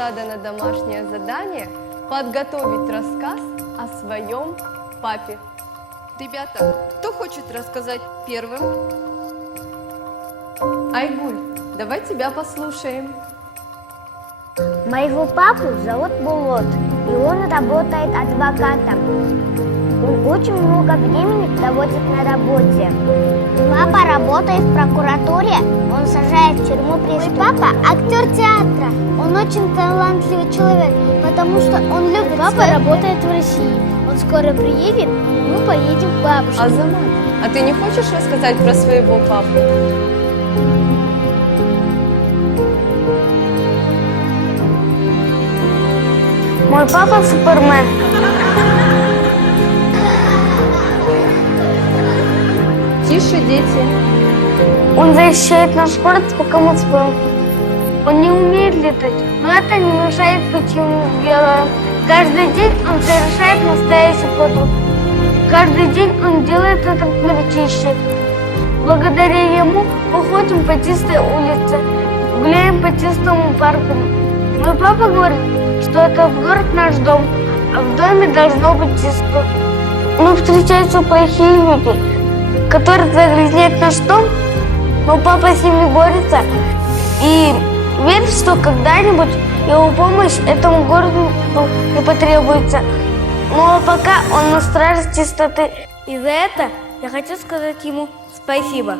задано домашнее задание подготовить рассказ о своем папе. Ребята, кто хочет рассказать первым? Айгуль, давай тебя послушаем. Моего папу зовут Булот, и он работает адвокатом. Он очень много времени проводит на работе. Папа работает в прокуратуре, он сажает в тюрьму преступников. Мой папа актер театра, он очень талантливый человек, потому что он любит. Папа работает в России, он скоро приедет, мы поедем к бабушке. Азамат, а ты не хочешь рассказать про своего папу? Мой папа Супермен. Тише, дети. Он защищает наш город, пока мы спим. Он не умеет летать, но это не мешает быть ему героем. Каждый день он совершает настоящий подвиг. Каждый день он делает это в чище. Благодаря ему мы ходим по чистой улице, гуляем по чистому парку. Мой папа говорит, что этот город наш дом, а в доме должно быть чисто. Но встречаются плохие люди, которые загрязняют наш дом, но папа с ними борется и верит, что когда-нибудь его помощь этому городу не потребуется. Но пока он на страже чистоты. И за это я хочу сказать ему спасибо.